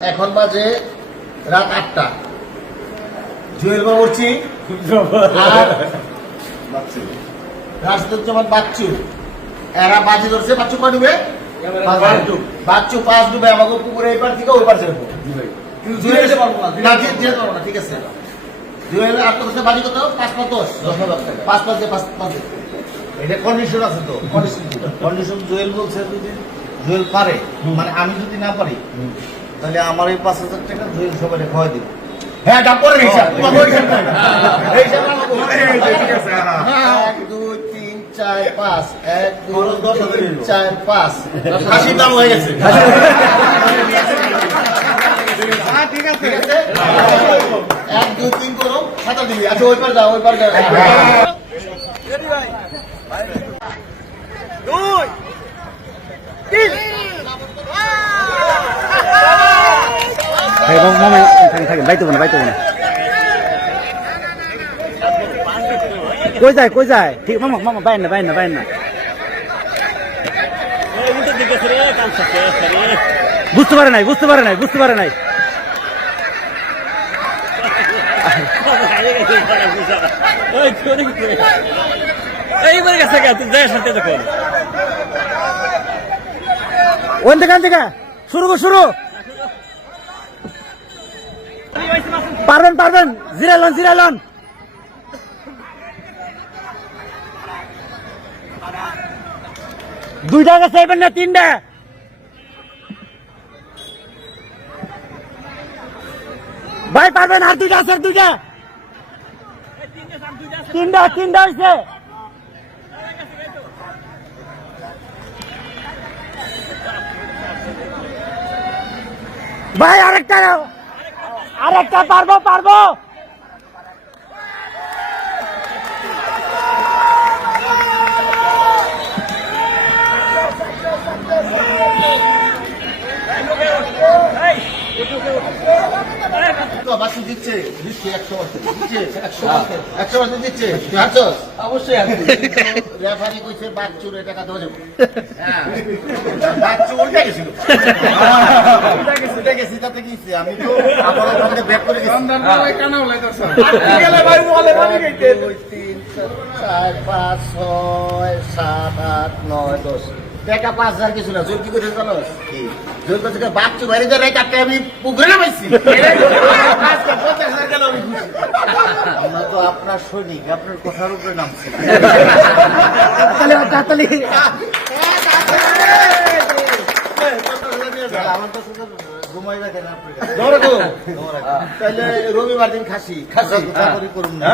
এখন বাজে রাত আটটা। জুয়েল বাবুরচি আর বাচ্চু। এরা বাজি ধরছে বাচ্চু কয় ডুবে? বাচ্চু পাঁচ ডুবে আমাকে পুকুরে এই পার থেকে ওই পার যাব ঠিক আছে। জুয়েল আপনার কাছে বাজি কত? পাঁচ পাঁচ দশ। পাঁচ পাঁচ পাঁচ পাঁচ এটা কন্ডিশন আছে তো। কন্ডিশন জুয়েল বলছে যদি জুয়েল পারে মানে আমি যদি না পারি তাহলে আমার এই পাঁচ হাজার টাকা জুয়েল সবাই খাওয়াই দিব। হ্যাঁ ডাক্তারের হিসাব হ্যাঁ। এক দুই তিন চার পাঁচ। এক দুই তিন চার পাঁচ। হাসির দাম হয়ে গেছে। ঠিক আছে। এক দুই তিন করো। সাঁতার দিবি। আচ্ছা ওই পার যাও ওই পার যাও ভাই মামা থাকেন থাকেন, বাইতে না বাইতে না। কই যায় কই যায়? ঠিক, মামা মামা বাইন না বাইন না বাইন না। বুঝতে পারে নাই, বুঝতে পারে নাই, বুঝতে পারে নাই। শুরু শুরু। পারবেন পারবেন। জিরালন জিরালন দুইটা এবার না, তিনটা। ভাই, পারবেন, আর দুইটা আছে, দুইটা। তিনটা তিনটা হয়েছে ভাই, আরেকটা আরেকটা পারব পারব। তো বাসু দিচ্ছে দিচ্ছে একশো দিচ্ছে একশো পার্সেন্ট দিচ্ছে। অবশ্যই রেফারি কইছে বাচ্চুর এটা কাজ যাবে। হ্যাঁ। বাচ্চু উল্টা গেছিল। উল্টা গেছে তাতে কি আমি তো ওখান ব্যাক করে গেছি। দুই, তিন, চার পাঁচ ছয় সাত আট নয় দশ। টাকা পাঁচ হাজার কিছু না জোর কি করে জানো জোর করছে বাচ্চু বাইরে যা রাই কাটতে আমি পুকুরে নামাইছি। আজকে পঞ্চাশ হাজার গেল আমি খুশি। আমরা তো আপনার সৈনিক আপনার কথার উপরে নামছি। তাহলে তাড়াতাড়ি। আমার তো রবিবার দিন খাসি। খাসি করুন না।